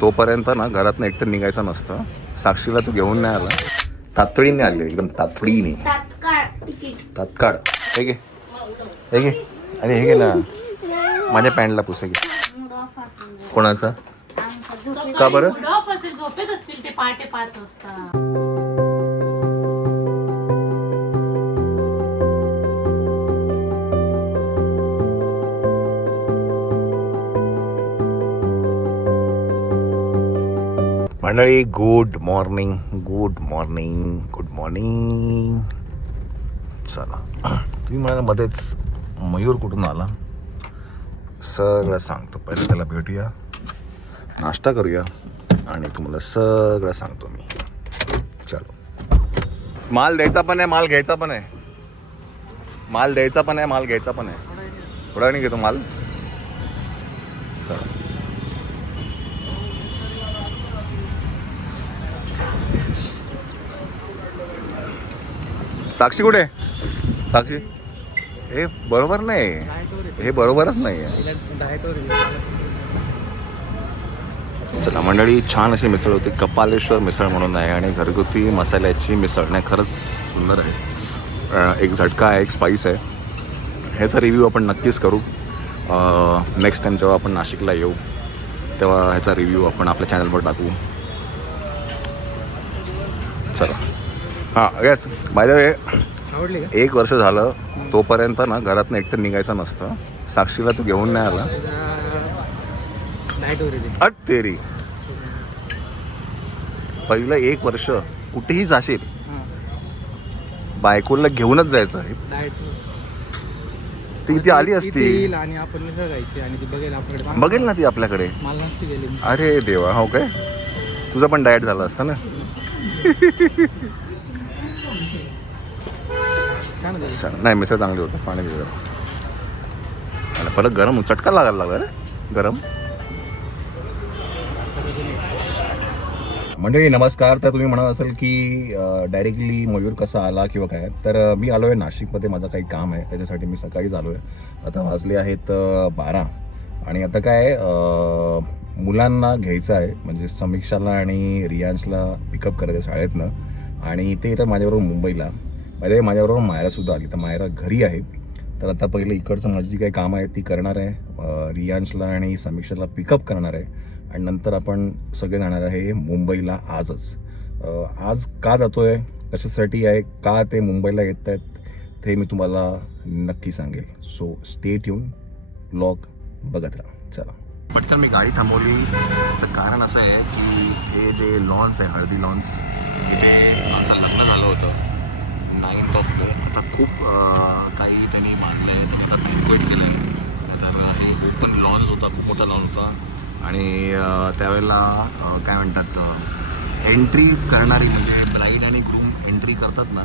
तोपर्यंत ना घरातनं एकटं निघायचं नसतं. साक्षीला तू घेऊन नाही आला, तातडीने आले, एकदम तातडीने. तात्काळ हे घे, हे घे. अरे हे घे ना, माझ्या पॅन्टला पुसे घे. कोणाचा? का बरं? झोपेत असतील ते पहाटे 5 वाजता. मंडळी good morning, good morning, good morning. चला, तुम्ही मला मध्येच मयूर कुठून आला सगळं सांगतो. पहिले त्याला भेटूया, नाश्ता करूया आणि तुम्हाला सगळं सांगतो मी. चलो, माल द्यायचा पण आहे, माल घ्यायचा पण आहे. माल द्यायचा पण आहे, माल घ्यायचा पण आहे. थोडा नाही घेतो माल. चला, साक्षी कुठे? साक्षी हे बरोबर नाही, हे बरोबरच नाही आहे. चला मंडळी, छान अशी मिसळ होती. कपालेश्वर मिसळ म्हणून आहे आणि घरगुती मसाल्याची मिसळ नाही, खरंच सुंदर आहे. एक झटका आहे, एक स्पाईस आहे. ह्याचा रिव्ह्यू आपण नक्कीच करू. नेक्स्ट टाईम जेव्हा आपण नाशिकला येऊ तेव्हा ह्याचा रिव्ह्यू आपण आपल्या चॅनलवर टाकू. चला, हां येस, बाय द वे, 1 वर्ष झालं तोपर्यंत ना घरातनं एकटं निघायचं नसतं. साक्षीला तू घेऊन नाही आला. अट तेरी, पहिलं 1 वर्ष कुठेही जाशील बायकोला घेऊनच जायचं आहे. ती ती आली असती आणि आपण बघेल ना ती आपल्याकडे. अरे देवा, हो काय, तुझा पण डाएट झाला असता ना. नाही मिसळ चांगली होतं, पाणी दिलं आणि परत गरम चटका लागायला लागला रे गरम. म्हणजे नमस्कार. तर तुम्ही म्हणत असाल की डायरेक्टली मयूर कसा आला किंवा काय, तर मी आलो आहे नाशिकमध्ये, माझं काही काम आहे त्याच्यासाठी मी सकाळीच आलो आहे. आता वाजले आहेत 12 आणि आता काय मुलांना घ्यायचं आहे, म्हणजे समीक्षाला आणि रियांशला पिकअप करायचं शाळेतनं, आणि ते येतात माझ्याबरोबर मुंबईला. माझ्याबरोबर मायरासुद्धा आली, तर मायरा घरी आहे. तर आता पहिलं इकडचं माझी जी काही कामं आहेत ती करणार आहे, रियांशला आणि समीक्षाला पिकअप करणार आहे आणि नंतर आपण सगळे जाणार आहे मुंबईला आजच. आज का जातो आहे, कशासाठी आहे, का ते मुंबईला येत आहेत ते मी तुम्हाला नक्की सांगेल. सो स्टे ट्यून, व्लॉग बघत राहा. चला, पटकन मी गाडी थांबवली. त्याचं कारण असं आहे की हे जे लॉन्स आहे, हळदी लॉन्स, इथे आमचं लग्न झालं होतं 9th of May. आता खूप काही त्यांनी बांधलं आहे, त्यांनी आता बँक्वेट केलं आहे. तर हे ओपन लॉन्स होता, खूप मोठा लॉन होता आणि त्यावेळेला काय म्हणतात, एंट्री करणारी म्हणजे ब्राईड आणि ग्रूम एंट्री करतात ना,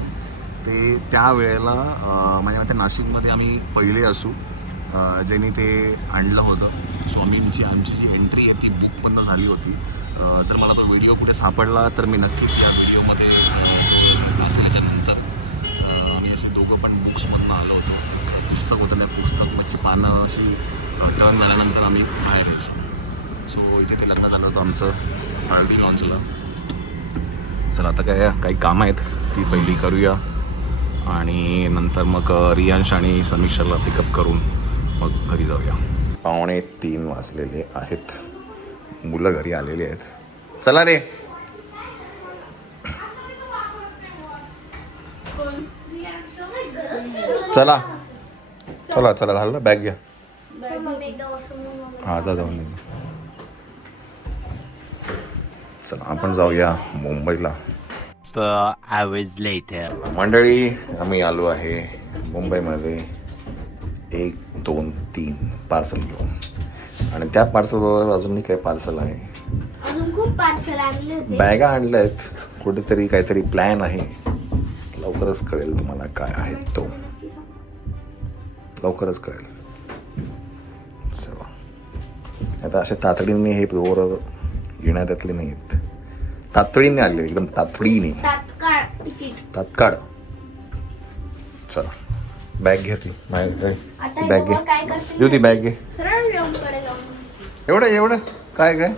ते त्यावेळेला माझ्या मते नाशिकमध्ये आम्ही पहिले असू ज्यांनी ते आणलं होतं. स्वामींची आमची जी एंट्री आहे ती बुकमधनं झाली होती. जर मला तो व्हिडिओ कुठे सापडला तर मी नक्कीच या व्हिडिओमध्ये दाखवल्याच्या नंतर आम्ही असे दोघं पण बुक्समधनं आलो होतो. पुस्तक होतं, त्या पुस्तकाची पानं अशी टर्न झाल्यानंतर आम्ही बाहेर येतो. सो इथे ते लग्न झालं होतं आमचं हळदी लॉन्चला. चला, आता काही कामं आहेत ती पहिली करूया आणि नंतर मग रियांश आणि समीक्षाला पिकअप करून मग घरी जाऊया. 2:45 वाजलेले आहेत, मुलं घरी आलेली आहेत. चला रे, चला चला चला, झालं बॅग घ्या. हां जाऊन चला आपण जाऊया मुंबईला. मंडळी, आम्ही आलो आहे मुंबईमध्ये 1, 2, 3 पार्सल घेऊन आणि त्या पार्सलवर अजूनही काही पार्सल आहे. खूप पार्सल आणले होते, बॅगा आणल्या आहेत. कुठेतरी काहीतरी प्लॅन आहे, लवकरच कळेल तुम्हाला काय आहे तो, लवकरच कळेल. चला, आता अशा तातडीने हे पोरं येणाऱ्यातले नाही आहेत, तातडीने आले, एकदम तातडीने, तात्काळ. चला, बॅग घ्या, ती बॅग घे, देऊ ती बॅग घे. एवढं काय काय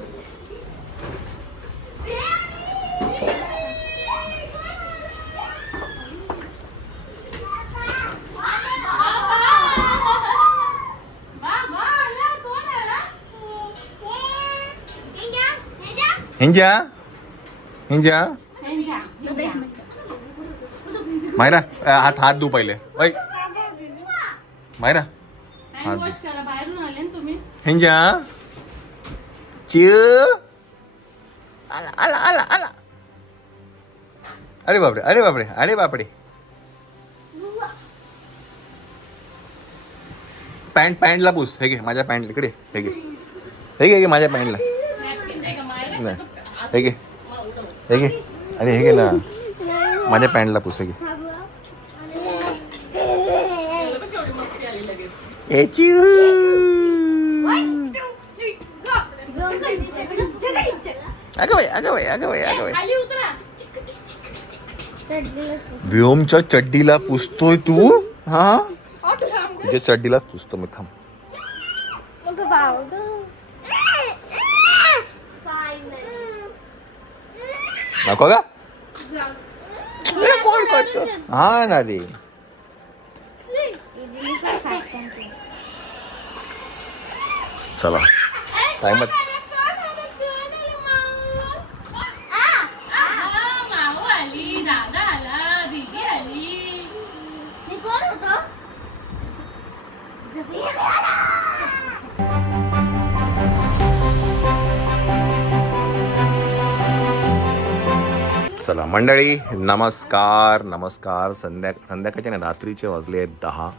हिंजा हिंजा मायरा हात धू पहिले ऐ मायरा हात धू वॉश करा, बाहेरून आले ना तुम्ही. हिंजा चिव आला आला आला आला अरे बापरे अरे बापरे अरे बापरे पॅन्टला पुस हे घे माझ्या पॅन्ट इकडे हे घे हे घे माझ्या पॅन्टला नॅपकिन नाही का मायरा? नाही हे घे हे घे अरे हे घे ना माझ्या पॅन्टला पुस हे घे त्याला पण केवढी मस्ती आली लगेच. ए चिव अगं बाई खाली उतरा. व्योमच्या चड्डीला पुसतोय तू हा तुझ्या चड्डीलाच पुसतो मी थांब नको का ए, कोण करतो हा ना रे चला टाइमच माऊ आली, दादा आला, दीदी आली. चला मंडळी नमस्कार नमस्कार संध्याकाळच्या ना रात्रीचे वाजले आहेत 10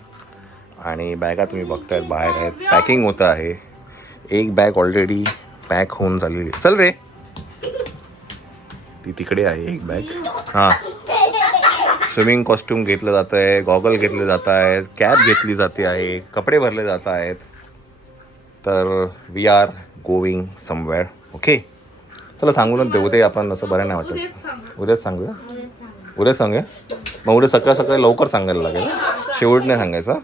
आणि बॅगा तुम्ही बघतायत बाहेर आहेत पॅकिंग होतं आहे एक बॅग ऑलरेडी पॅक होऊन झालेली आहे. चल रे ती तिकडे आहे एक बॅग हां स्विमिंग कॉस्ट्यूम घेतलं जातं आहे गॉगल घेतले जात आहेत कॅप घेतली जाते आहे कपडे भरले जात आहेत तर we are going somewhere okay चला सांगूनच देऊ ते आपण असं बरं नाही वाटत उद्याच सांगूया उद्याच सांगूया मग उद्या सकाळी लवकर सांगायला लागेल शेवट नाही सांगायचं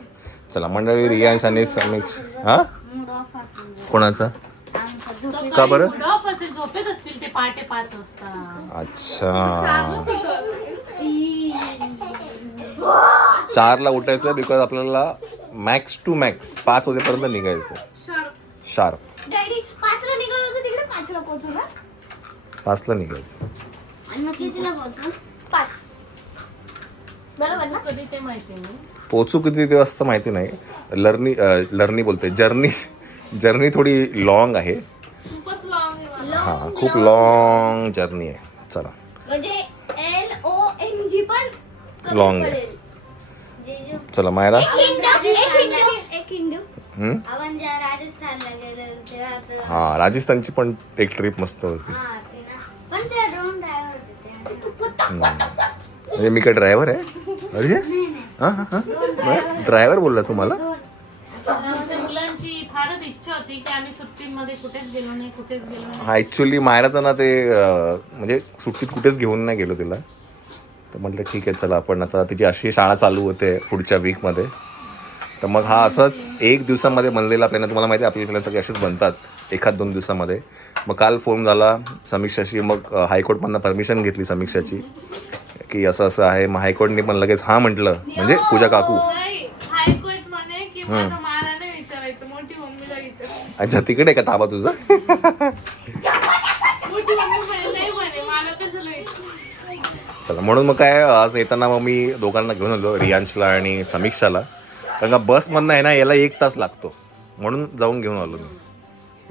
चला मंडळी रियांश आणि समीक्ष हां कोणाचा का बरं मूड ऑफ असेल, झोपेत असतील ते पहाटे 5 वाजता. अच्छा 4ला उठायचं बिकॉज आपल्याला मॅक्स टू मॅक्स 5 वाजेपर्यंत निघायचं शार्प डॅडी 5ला निघालो होतो तिकडे 5ला पोहोचलो ना 5ला निघायचं आणि मग कितीला पोहोचलो 5 बरोबर ना कधी ते माहिती नाही. पोचू किती ते वाजता माहिती नाही लर्नी बोलते जर्नी थोडी लॉंग आहे खूपच लॉंग. हां खूप लॉंग जर्नी आहे चला म्हणजे LONG पण लॉंग आहे चला मायरा एक हिंदू हम्म? आपण जेव्हा राजस्थानला गेलो तेव्हा हां राजस्थानची पण एक ट्रिप मस्त होती हा ते ना पण त्या दोन ड्रायव्हर होते म्हणजे मी काय ड्रायव्हर आहे अरे हां हां हां ड्रायव्हर बोलला तुम्हाला आमच्या मुलांची फारच इच्छा होती की आम्ही सुट्टीमध्ये कुठेच गेलो नाही. हा ॲक्च्युली मायराचं ना ते म्हणजे सुट्टीत कुठेच घेऊन नाही गेलो तिला तर म्हटलं ठीक आहे चला आपण आता तिची अशी शाळा चालू होते पुढच्या वीकमध्ये तर मग हा असंच एक दिवसामध्ये बनलेला प्लॅन तुम्हाला माहिती आहे आपले प्लॅन सगळे असेच बनतात 1-2 दिवसामध्ये मग काल फोन झाला समीक्षाशी मग हायकोर्टमधनं परमिशन घेतली समीक्षाची की असं असं आहे मग हायकोर्टने पण लगेच हां म्हटलं म्हणजे पूजा काकू हायकोर्ट म्हणे की माझं मला नाही विचारायचं, मोठी मम्मीला विचार. अच्छा तिकडे का ताबा तुझा मोठी मम्मी म्हणे नाही म्हणे मला कशाला विचार. चला म्हणून मग काय आज येताना मग मी दोघांना घेऊन आलो रियांशला आणि समीक्षाला कारण का बसमधनं आहे ना याला 1 तास लागतो म्हणून जाऊन घेऊन आलो मी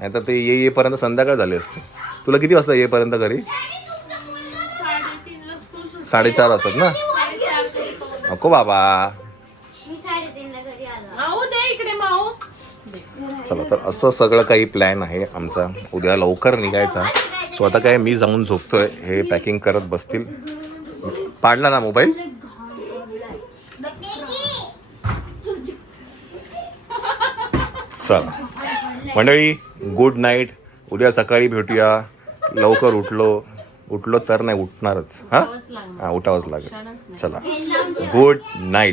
नाही तर ते येईपर्यंत संध्याकाळ झाली असते तुला किती वाजता येईपर्यंत घरी 3:30ला स्कूल सुटते. 4:30 वाजतात ना 4:30 नको बाबा मी 3:30ला घरी आलो माऊ दे इकडे माऊ. चला तर असं सगळं काही प्लॅन आहे आमचा उद्या लवकर निघायचा सो आता काय मी जाऊन झोपतोय हे पॅकिंग करत बसतील पाडला ना मोबाईल चला मंडळी गुड नाईट उद्या सकाळी भेटूया लवकर उठलो तर नाही उठणारच हां उठावंच लागणार. हां उठावंच लागेल क्षणच नाही. चला गुड नाईट